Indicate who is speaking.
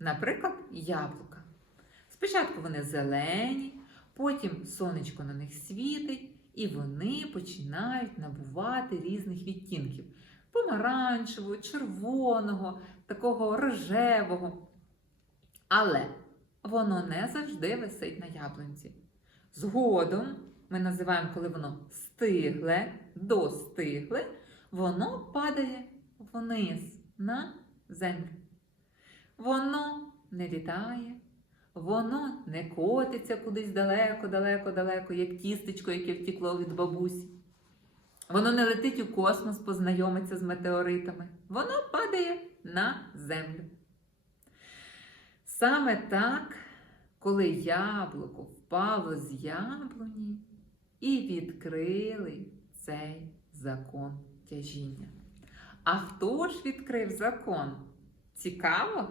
Speaker 1: Наприклад, яблука. Спочатку вони зелені, потім сонечко на них світить, і вони починають набувати різних відтінків: помаранчевого, червоного, такого рожевого. Але воно не завжди висить на яблунці. Згодом ми називаємо, коли воно стигле, достигле, воно падає вниз на землю. Воно не літає, воно не котиться кудись далеко, далеко, далеко, як тістечко, яке втікло від бабусі. Воно не летить у космос, познайомиться з метеоритами. Воно падає на землю. Саме так, коли яблуко впало з яблуні і відкрили цей закон тяжіння. А хто ж відкрив закон? Цікаво?